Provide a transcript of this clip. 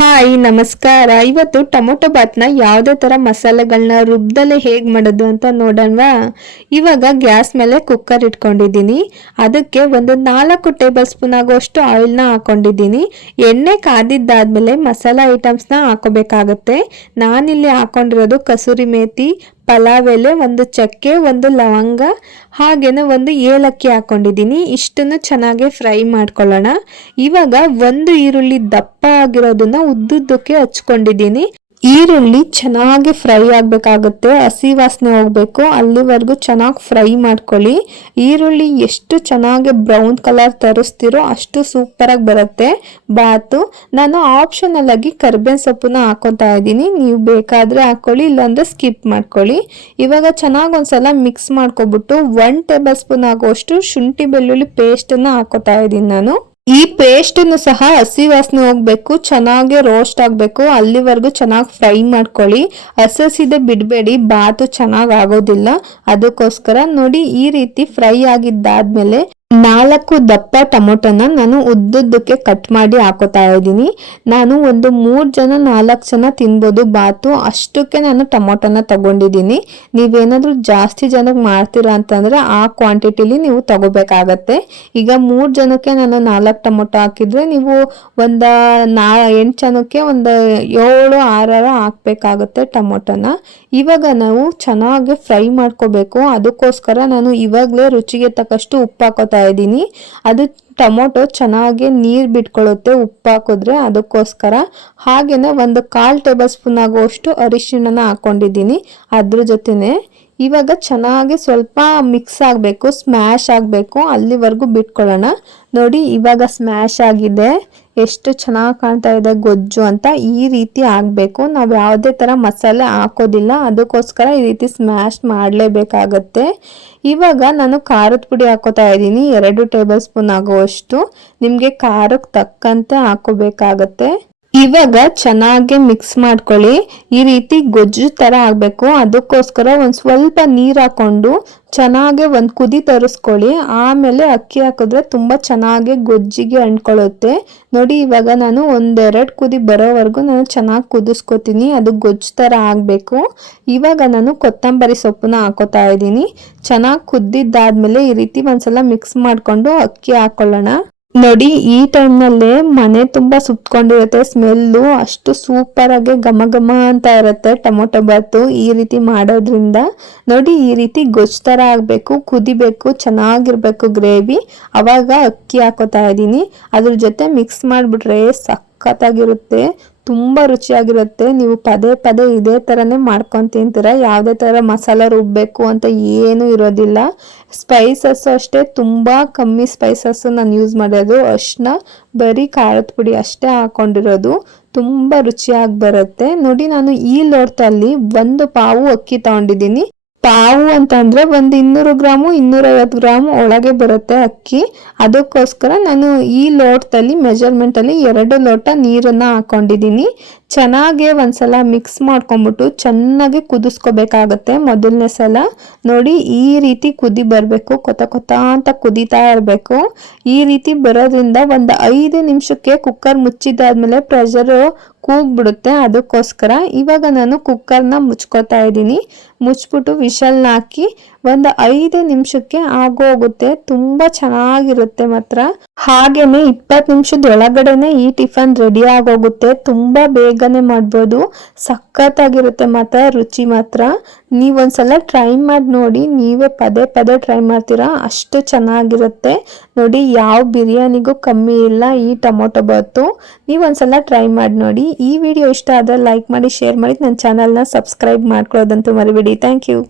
Hi ನಮಸ್ಕಾರ. ಇವತ್ತು tomato ಬಾತ್ನ ಯಾವುದೇ ಥರ ಮಸಾಲೆಗಳನ್ನ ರುಬ್ದಲ್ಲೇ ಹೇಗೆ ಮಾಡೋದು ಅಂತ ನೋಡೋಣವಾ. ಇವಾಗ ಗ್ಯಾಸ್ ಮೇಲೆ ಕುಕ್ಕರ್ ಇಟ್ಕೊಂಡಿದ್ದೀನಿ. ಅದಕ್ಕೆ ಒಂದು 4 ಟೇಬಲ್ ಸ್ಪೂನ್ ಆಗುವಷ್ಟು ಆಯಿಲ್ನ ಹಾಕೊಂಡಿದ್ದೀನಿ. ಎಣ್ಣೆ ಕಾದಿದ್ದಾದ್ಮೇಲೆ ಮಸಾಲ ಐಟಮ್ಸ್ನ ಹಾಕೋಬೇಕಾಗತ್ತೆ. ನಾನಿಲ್ಲಿ ಹಾಕೊಂಡಿರೋದು ಕಸೂರಿ ಮೇಥಿ, ಪಲಾವ್ ಎಲೆ, ಒಂದು ಚಕ್ಕೆ, ಒಂದು ಲವಂಗ, ಹಾಗೇನೆ ಒಂದು ಏಲಕ್ಕಿ ಹಾಕೊಂಡಿದ್ದೀನಿ. ಇಷ್ಟನ್ನು ಚೆನ್ನಾಗಿ ಫ್ರೈ ಮಾಡ್ಕೊಳ್ಳೋಣ. ಇವಾಗ ಒಂದು ಈರುಳ್ಳಿ ದಪ್ಪ ಆಗಿರೋದನ್ನ ಉದ್ದುದ್ದಕ್ಕೆ ಹಚ್ಕೊಂಡಿದ್ದೀನಿ. ಈರುಳ್ಳಿ ಚೆನ್ನಾಗಿ ಫ್ರೈ ಆಗಬೇಕಾಗುತ್ತೆ, ಹಸಿ ವಾಸನೆ ಹೋಗಬೇಕು, ಅಲ್ಲಿವರೆಗೂ ಚೆನ್ನಾಗಿ ಫ್ರೈ ಮಾಡ್ಕೊಳ್ಳಿ. ಈರುಳ್ಳಿ ಎಷ್ಟು ಚೆನ್ನಾಗಿ ಬ್ರೌನ್ ಕಲರ್ ತರಿಸ್ತಿರೋ ಅಷ್ಟು ಸೂಪರಾಗಿ ಬರುತ್ತೆ ಬಾತು. ನಾನು ಆಪ್ಷನಲ್ ಆಗಿ ಕರಿಬೇವಿನ ಸೊಪ್ಪನ್ನ ಹಾಕೋತಾ ಇದ್ದೀನಿ. ನೀವು ಬೇಕಾದರೆ ಹಾಕ್ಕೊಳ್ಳಿ, ಇಲ್ಲಾಂದರೆ ಸ್ಕಿಪ್ ಮಾಡ್ಕೊಳ್ಳಿ. ಇವಾಗ ಚೆನ್ನಾಗಿ ಒಂದ್ಸಲ ಮಿಕ್ಸ್ ಮಾಡ್ಕೊಬಿಟ್ಟು 1 ಟೇಬಲ್ ಸ್ಪೂನ್ ಆಗುವಷ್ಟು ಶುಂಠಿ ಬೆಳ್ಳುಳ್ಳಿ ಪೇಸ್ಟನ್ನು ಹಾಕೋತಾ ಇದ್ದೀನಿ ನಾನು. ಈ ಪೇಸ್ಟನ್ನು ಸಹ ಹಸಿ ವಾಸನೆ ಹೋಗ್ಬೇಕು, ಚೆನ್ನಾಗಿ ರೋಸ್ಟ್ ಆಗಬೇಕು, ಅಲ್ಲಿವರೆಗೂ ಚೆನ್ನಾಗಿ ಫ್ರೈ ಮಾಡ್ಕೊಳ್ಳಿ. ಹಸಿದೆ ಬಿಡಬೇಡಿ, ಬಾತು ಚೆನ್ನಾಗಿ ಆಗೋದಿಲ್ಲ. ಅದಕ್ಕೋಸ್ಕರ ನೋಡಿ, ಈ ರೀತಿ ಫ್ರೈ ಆಗಿದ್ದಾದ್ಮೇಲೆ 4 ದಪ್ಪ ಟೊಮೊಟೊನ ನಾನು ಉದ್ದುದ್ದಕ್ಕೆ ಕಟ್ ಮಾಡಿ ಹಾಕೋತಾ ಇದ್ದೀನಿ. ನಾನು ಒಂದು 3 ಜನ 4 ಜನ ತಿನ್ಬೋದು ಬಾತು, ಅಷ್ಟಕ್ಕೆ ನಾನು ಟೊಮೊಟೊನ ತಗೊಂಡಿದ್ದೀನಿ. ನೀವೇನಾದರೂ ಜಾಸ್ತಿ ಜನಕ್ಕೆ ಮಾಡ್ತೀರಾ ಅಂತಂದರೆ ಆ ಕ್ವಾಂಟಿಟಿಲಿ ನೀವು ತಗೋಬೇಕಾಗತ್ತೆ. ಈಗ 3 ಜನಕ್ಕೆ ನಾನು 4 ಟೊಮೊಟೊ ಹಾಕಿದ್ರೆ ನೀವು ಒಂದು 8 ಜನಕ್ಕೆ ಒಂದು 7-6 ಹಾಕಬೇಕಾಗುತ್ತೆ ಟೊಮೊಟೊನ. ಇವಾಗ ನಾವು ಚೆನ್ನಾಗಿ ಫ್ರೈ ಮಾಡ್ಕೋಬೇಕು. ಅದಕ್ಕೋಸ್ಕರ ನಾನು ಇವಾಗಲೇ ರುಚಿಗೆ ತಕ್ಕಷ್ಟು ಉಪ್ಪು ಹಾಕೋತಾ ಇದ್ದೀನಿ. ಅದು ಟೊಮೊಟೊ ಚೆನ್ನಾಗಿ ನೀರು ಬಿಟ್ಕೊಳ್ಳುತ್ತೆ ಉಪ್ಪು ಹಾಕಿದ್ರೆ, ಅದಕ್ಕೋಸ್ಕರ. ಹಾಗೇನೆ ಒಂದು 1/4 ಟೇಬಲ್ ಸ್ಪೂನ್ ಆಗುವಷ್ಟು ಅರಿಶಿಣನ ಹಾಕೊಂಡಿದ್ದೀನಿ ಅದ್ರ ಜೊತೆನೆ. ಇವಾಗ ಚೆನ್ನಾಗಿ ಸ್ವಲ್ಪ ಮಿಕ್ಸ್ ಆಗಬೇಕು, ಸ್ಮ್ಯಾಶ್ ಆಗಬೇಕು, ಅಲ್ಲಿವರೆಗೂ ಬಿಟ್ಕೊಳ್ಳೋಣ. ನೋಡಿ, ಇವಾಗ ಸ್ಮ್ಯಾಶ್ ಆಗಿದೆ, ಎಷ್ಟು ಚೆನ್ನಾಗಿ ಕಾಣ್ತಾ ಇದೆ ಗೊಜ್ಜು ಅಂತ. ಈ ರೀತಿ ಆಗಬೇಕು. ನಾವು ಯಾವುದೇ ಥರ ಮಸಾಲೆ ಹಾಕೋದಿಲ್ಲ, ಅದಕ್ಕೋಸ್ಕರ ಈ ರೀತಿ ಸ್ಮ್ಯಾಶ್ ಮಾಡಲೇಬೇಕಾಗತ್ತೆ. ಇವಾಗ ನಾನು ಖಾರದ ಪುಡಿ ಹಾಕೋತಾ ಇದ್ದೀನಿ, 2 ಟೇಬಲ್ ಸ್ಪೂನ್ ಆಗುವಷ್ಟು. ನಿಮಗೆ ಖಾರಕ್ಕೆ ತಕ್ಕಂತೆ ಹಾಕೋಬೇಕಾಗತ್ತೆ. ಇವಾಗ ಚೆನ್ನಾಗಿ ಮಿಕ್ಸ್ ಮಾಡ್ಕೊಳ್ಳಿ. ಈ ರೀತಿ ಗೊಜ್ಜು ಥರ ಆಗಬೇಕು, ಅದಕ್ಕೋಸ್ಕರ ಒಂದು ಸ್ವಲ್ಪ ನೀರು ಹಾಕೊಂಡು ಚೆನ್ನಾಗಿ ಒಂದು ಕುದಿ ತರಿಸ್ಕೊಳ್ಳಿ. ಆಮೇಲೆ ಅಕ್ಕಿ ಹಾಕಿದ್ರೆ ತುಂಬ ಚೆನ್ನಾಗಿ ಗೊಜ್ಜಿಗೆ ಅಂಟ್ಕೊಳ್ಳುತ್ತೆ. ನೋಡಿ, ಇವಾಗ ನಾನು 1-2 ಕುದಿ ಬರೋವರೆಗೂ ನಾನು ಚೆನ್ನಾಗಿ ಕುದಿಸ್ಕೊತೀನಿ, ಅದು ಗೊಜ್ಜು ಥರ ಆಗಬೇಕು. ಇವಾಗ ನಾನು ಕೊತ್ತಂಬರಿ ಸೊಪ್ಪನ್ನ ಹಾಕೋತಾ ಇದ್ದೀನಿ. ಚೆನ್ನಾಗಿ ಕುದ್ದಿದ್ದಾದ್ಮೇಲೆ ಈ ರೀತಿ ಒಂದ್ಸಲ ಮಿಕ್ಸ್ ಮಾಡಿಕೊಂಡು ಅಕ್ಕಿ ಹಾಕೊಳ್ಳೋಣ. ನೋಡಿ, ಈ ಟೈಮ್ನಲ್ಲೇ ಮನೆ ತುಂಬ ಸುತ್ಕೊಂಡಿರುತ್ತೆ ಸ್ಮೆಲ್ಲು, ಅಷ್ಟು ಸೂಪರಾಗಿ ಘಮ ಘಮ ಅಂತ ಇರುತ್ತೆ ಟೊಮೊಟೊ ಬಾತು ಈ ರೀತಿ ಮಾಡೋದ್ರಿಂದ. ನೋಡಿ, ಈ ರೀತಿ ಗೊಜ್ಜು ಥರ ಆಗಬೇಕು, ಕುದಿಬೇಕು, ಚೆನ್ನಾಗಿರ್ಬೇಕು ಗ್ರೇವಿ. ಅವಾಗ ಅಕ್ಕಿ ಹಾಕೋತಾ ಇದ್ದೀನಿ. ಅದ್ರ ಜೊತೆ ಮಿಕ್ಸ್ ಮಾಡಿಬಿಟ್ರೆ ಸಖತ್ತಾಗಿರುತ್ತೆ, ತುಂಬ ರುಚಿಯಾಗಿರುತ್ತೆ. ನೀವು ಪದೇ ಪದೇ ಇದೇ ಥರನೇ ಮಾಡ್ಕೊಂಡು ತಿಂತೀರ. ಯಾವುದೇ ಥರ ಮಸಾಲೆ ರುಬ್ಬಬೇಕು ಅಂತ ಏನೂ ಇರೋದಿಲ್ಲ. ಸ್ಪೈಸಸ್ ಅಷ್ಟೇ ತುಂಬ ಕಮ್ಮಿ ಸ್ಪೈಸಸ್ ನಾನು ಯೂಸ್ ಮಾಡೋದು. ಅಷ್ಟನ್ನ ಬರೀ ಖಾರದ ಪುಡಿ ಅಷ್ಟೇ ಹಾಕೊಂಡಿರೋದು, ತುಂಬ ರುಚಿಯಾಗಿ ಬರುತ್ತೆ. ನೋಡಿ, ನಾನು ಈ ಲೋಟದಲ್ಲಿ 1 ಪಾವು ಅಕ್ಕಿ ತಗೊಂಡಿದ್ದೀನಿ. ಪಾವು ಅಂತಂದರೆ ಒಂದು 200 ಗ್ರಾಮು 250 ಗ್ರಾಮ್ ಒಳಗೆ ಬರುತ್ತೆ ಅಕ್ಕಿ. ಅದಕ್ಕೋಸ್ಕರ ನಾನು ಈ ಲೋಟದಲ್ಲಿ ಮೆಜರ್ಮೆಂಟಲ್ಲಿ 2 ಲೋಟ ನೀರನ್ನು ಹಾಕೊಂಡಿದ್ದೀನಿ. ಚೆನ್ನಾಗಿ ಒಂದ್ಸಲ ಮಿಕ್ಸ್ ಮಾಡ್ಕೊಂಬಿಟ್ಟು ಚೆನ್ನಾಗಿ ಕುದಿಸ್ಕೋಬೇಕಾಗತ್ತೆ ಮೊದಲನೇ ಸಲ. ನೋಡಿ, ಈ ರೀತಿ ಕುದಿ ಬರಬೇಕು, ಕೊತ ಕೊತ ಅಂತ ಕುದೀತಾ ಇರಬೇಕು. ಈ ರೀತಿ ಬರೋದ್ರಿಂದ ಒಂದು 5 ನಿಮಿಷಕ್ಕೆ ಕುಕ್ಕರ್ ಮುಚ್ಚಿದಾದ್ಮೇಲೆ ಪ್ರೆಷರು ಕೂಗ್ಬಿಡುತ್ತೆ. ಅದಕ್ಕೋಸ್ಕರ ಇವಾಗ ನಾನು ಕುಕ್ಕರ್ನ ಮುಚ್ಕೋತಾ ಇದ್ದೀನಿ. ಮುಚ್ಬಿಟ್ಟು ವಿಷಲ್ನ ಹಾಕಿ ಒಂದು 5 ನಿಮಿಷಕ್ಕೆ ಆಗೋಗುತ್ತೆ. ತುಂಬ ಚೆನ್ನಾಗಿರುತ್ತೆ ಮಾತ್ರ. ಹಾಗೇನೆ 20 ನಿಮಿಷದ ಒಳಗಡೆನೆ ಈ ಟಿಫನ್ ರೆಡಿ ಆಗೋಗುತ್ತೆ. ತುಂಬ ಬೇಗನೆ ಮಾಡ್ಬೋದು, ಸಖತ್ತಾಗಿರುತ್ತೆ ಮಾತ್ರ, ರುಚಿ ಮಾತ್ರ. ನೀವೊಂದ್ಸಲ ಟ್ರೈ ಮಾಡಿ ನೋಡಿ, ನೀವೇ ಪದೇ ಪದೇ ಟ್ರೈ ಮಾಡ್ತೀರಾ, ಅಷ್ಟು ಚೆನ್ನಾಗಿರುತ್ತೆ. ನೋಡಿ, ಯಾವ ಬಿರಿಯಾನಿಗೂ ಕಮ್ಮಿ ಇಲ್ಲ ಈ ಟೊಮೊಟೊ ಬಾತು. ನೀವೊಂದ್ಸಲ ಟ್ರೈ ಮಾಡಿ ನೋಡಿ. ಈ ವಿಡಿಯೋ ಇಷ್ಟ ಆದರೆ ಲೈಕ್ ಮಾಡಿ, ಶೇರ್ ಮಾಡಿ, ನನ್ನ ಚಾನಲ್ನ ಸಬ್ಸ್ಕ್ರೈಬ್ ಮಾಡ್ಕೊಳ್ಳೋದಂತೂ ಮರಿಬೇಡಿ. Thank you.